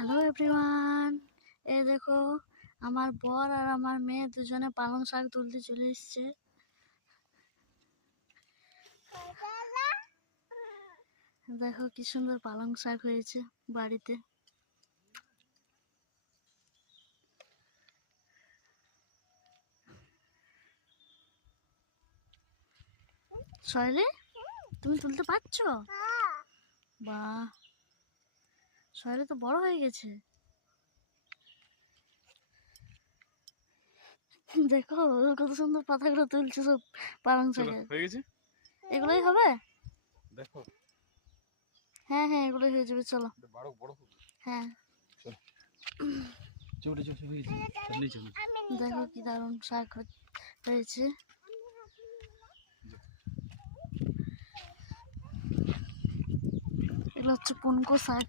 Hello everyone, এই দেখো আমার বর আর আমার মেয়ে দুজনে পালং শাক তুলতে চলে এসছে। দেখো কি সুন্দর পালং শাক হয়েছে বাড়িতে। সয়লে, তুমি তুলতে পারছো? বাহ, সয়লে তো বড় হয়ে গেছে। দেখো কত সুন্দর পাতাগুলো তুলছে সব পালং শাকের। হয়ে গেছে, এগুলোই হবে? দেখো। হ্যাঁ হ্যাঁ, এগুলোই হয়ে যাবে, চলো। বড় বড় হ্যাঁ, চলে চলে হয়ে গেছে, দেখো কি দারুণ শাক হয়েছে। এগুলো হচ্ছে পুনকো শাক।